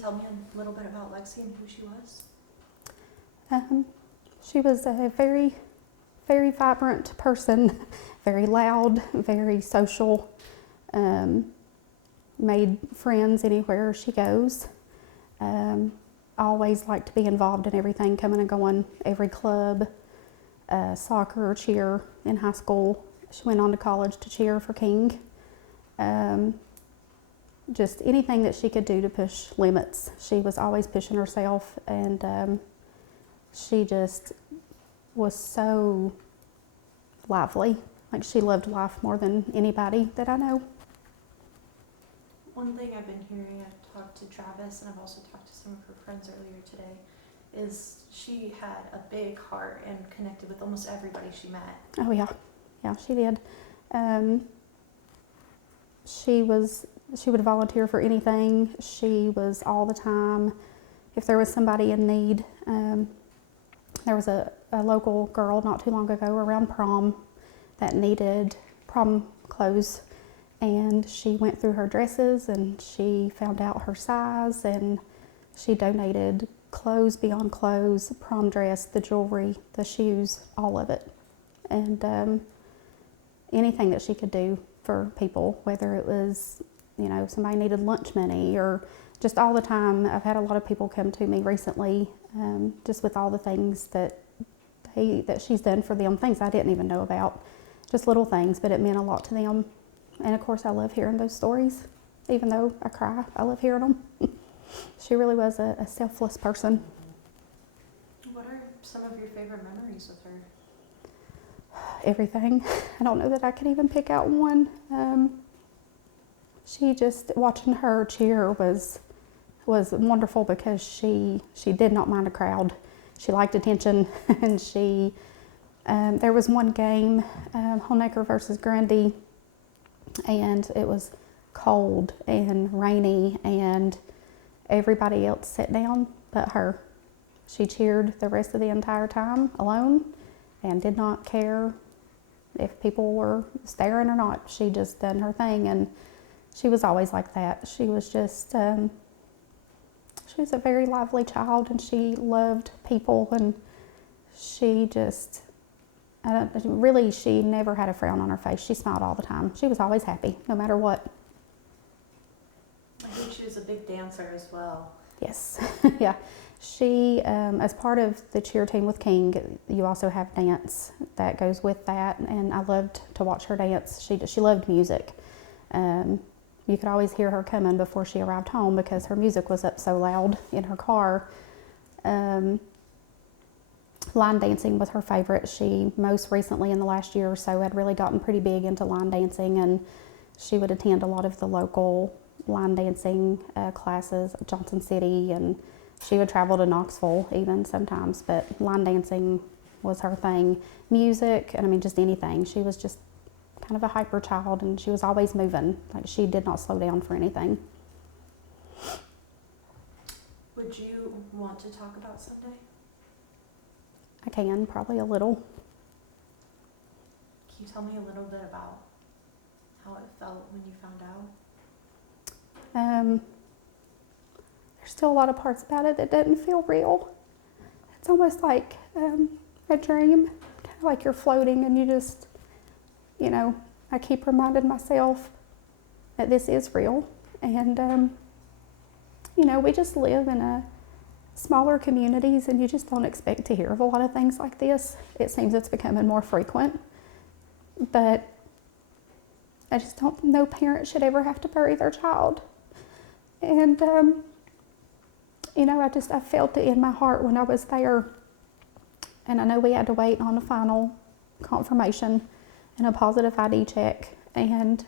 tell me a little bit about Lexi and who she was? She was a very, very vibrant person, very loud, very social, made friends anywhere she goes. Always liked to be involved in everything, coming and going, every club, soccer, cheer in high school. She went on to college to cheer for King. Just anything that she could do to push limits. She was always pushing herself, and she just was so lively. Like, she loved life more than anybody that I know. One thing I've been hearing, I've talked to Travis and I've also talked to some of her friends earlier today, is she had a big heart and connected with almost everybody she met. Oh yeah, yeah, she did. She would volunteer for anything. She was all the time. If there was somebody in need, there was a local girl not too long ago around prom that needed prom clothes, and she went through her dresses and she found out her size, and she donated clothes beyond clothes, prom dress, the jewelry, the shoes, all of it. And anything that she could do for people, whether it was, you know, somebody needed lunch money or just all the time. I've had a lot of people come to me recently just with all the things that she's done for them, things I didn't even know about, just little things, but it meant a lot to them. And of course I love hearing those stories, even though I cry, I love hearing them. She really was a selfless person. What are some of your favorite memories with her? Everything. I don't know that I could even pick out one. She just, watching her cheer was wonderful, because she did not mind a crowd. She liked attention, and there was one game, Honecker versus Grundy, and it was cold and rainy, and everybody else sat down but her. She cheered the rest of the entire time alone and did not care if people were staring or not. She just done her thing, and she was always like that. She was just, she was a very lively child, and she loved people, and she just, she never had a frown on her face. She smiled all the time. She was always happy, no matter what. I think she was a big dancer as well. Yes, yeah. She, as part of the cheer team with King, you also have dance that goes with that, and I loved to watch her dance. She loved music. You could always hear her coming before she arrived home because her music was up so loud in her car. Line dancing was her favorite. She most recently in the last year or so had really gotten pretty big into line dancing, and she would attend a lot of the local line dancing classes at Johnson City, and she would travel to Knoxville even sometimes, but line dancing was her thing. Music, and I mean just anything. She was just kind of a hyper child, and she was always moving. Like, she did not slow down for anything. Would you want to talk about Sunday? I can, probably a little. Can you tell me a little bit about how it felt when you found out? There's still a lot of parts about it that doesn't feel real. It's almost like a dream, kind of like you're floating, and you just, you know, I keep reminding myself that this is real. And, you know, we just live in a smaller communities, and you just don't expect to hear of a lot of things like this. It seems it's becoming more frequent, but I just don't, no parent should ever have to bury their child. And, you know, I felt it in my heart when I was there. And I know we had to wait on a final confirmation and a positive ID check. And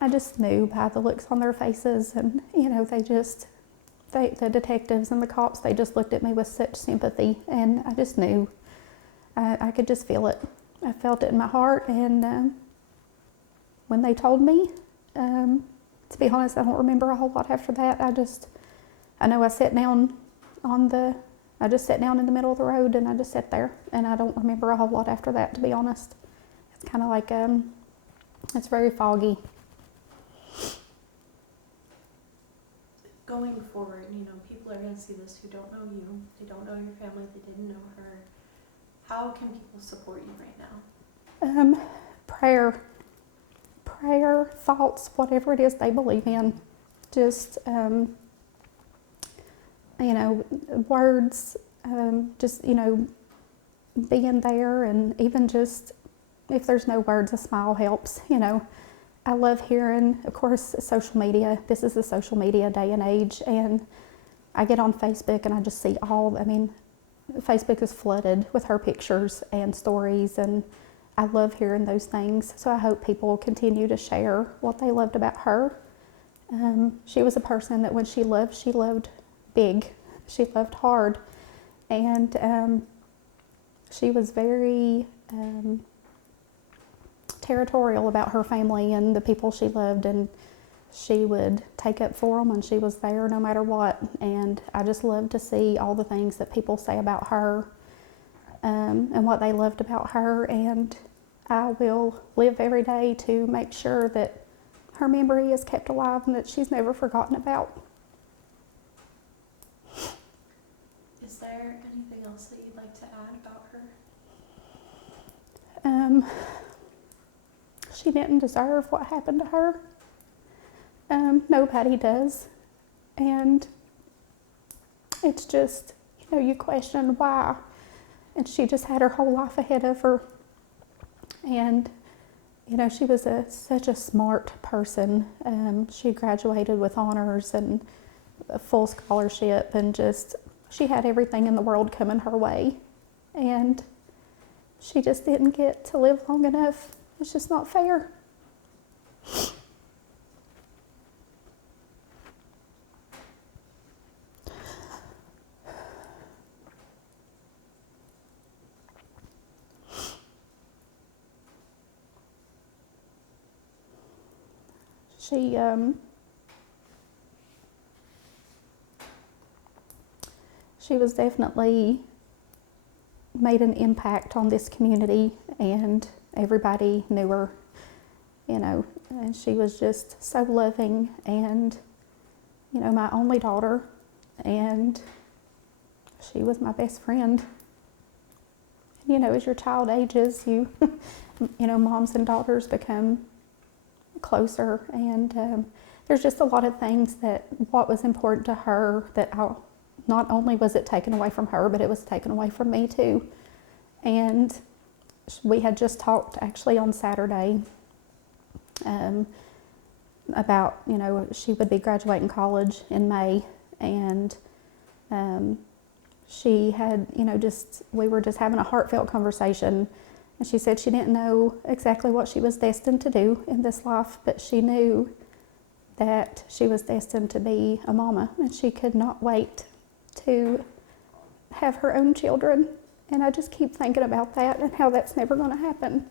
I just knew by the looks on their faces, and, you know, the detectives and the cops, they just looked at me with such sympathy, and I just knew. I could just feel it. I felt it in my heart, and when they told me, to be honest, I don't remember a whole lot after that. I know I sat down I just sat down in the middle of the road, and I just sat there, and I don't remember a whole lot after that, to be honest. It's kind of like, it's very foggy. going forward, you know, people are going to see this who don't know you, they don't know your family, they didn't know her. How can people support you right now? Prayer, thoughts, whatever it is they believe in. Just, words, being there, and even just if there's no words, a smile helps. I love hearing, of course, social media. This is the social media day and age, and I get on Facebook and I just see Facebook is flooded with her pictures and stories, and I love hearing those things. So I hope people will continue to share what they loved about her. She was a person that when she loved big. She loved hard, and she was very territorial about her family and the people she loved, and she would take up for them, and she was there no matter what. And I just love to see all the things that people say about her, and what they loved about her, and I will live every day to make sure that her memory is kept alive and that she's never forgotten about. Is there anything else that you'd like to add about her? She didn't deserve what happened to her. Nobody does. And it's just, you question why. And she just had her whole life ahead of her. And, she was such a smart person. She graduated with honors and a full scholarship, and she had everything in the world coming her way. And she just didn't get to live long enough. It's just not fair. She was definitely made an impact on this community, and everybody knew her, and she was just so loving, and, my only daughter, and she was my best friend. As your child ages, moms and daughters become closer, and there's just a lot of things that what was important to her that not only was it taken away from her, but it was taken away from me too. And we had just talked actually on Saturday about, she would be graduating college in May, and she had, we were just having a heartfelt conversation, and she said she didn't know exactly what she was destined to do in this life, but she knew that she was destined to be a mama, and she could not wait to have her own children. And I just keep thinking about that and how that's never going to happen.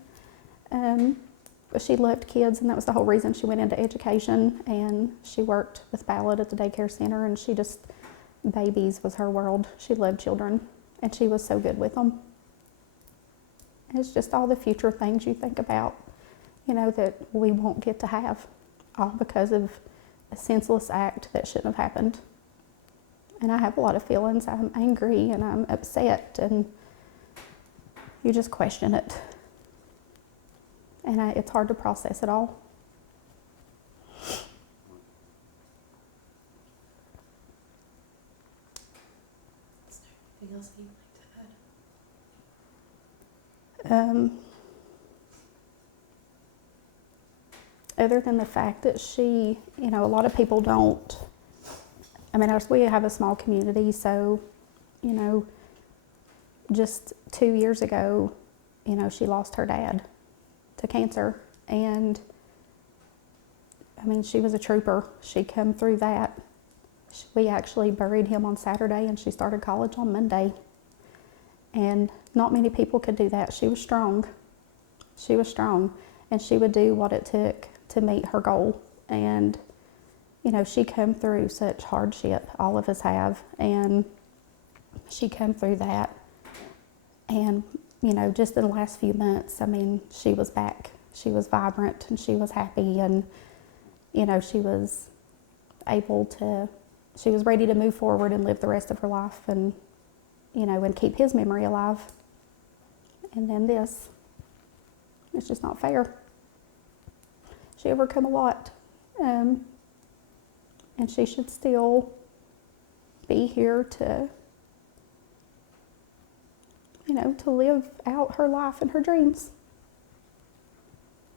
But she loved kids, and that was the whole reason she went into education, and she worked with Ballard at the daycare center, and babies was her world. She loved children, and she was so good with them. It's just all the future things you think about, that we won't get to have, all because of a senseless act that shouldn't have happened. And I have a lot of feelings. I'm angry and I'm upset, and you just question it. And it's hard to process it all. Is there anything else that you'd like to add? Other than the fact that she, a lot of people don't, we have a small community, so, just 2 years ago, she lost her dad to cancer, and she was a trooper. She come through that. We actually buried him on Saturday, and she started college on Monday, and not many people could do that. She was strong, and she would do what it took to meet her goal, and she come through such hardship, all of us have, and she come through that. And, just in the last few months, she was back. She was vibrant, and she was happy, and, she was able to she was ready to move forward and live the rest of her life and, you know, and keep his memory alive. And then this. It's just not fair. She overcome a lot. And she should still be here to, you know, to live out her life and her dreams.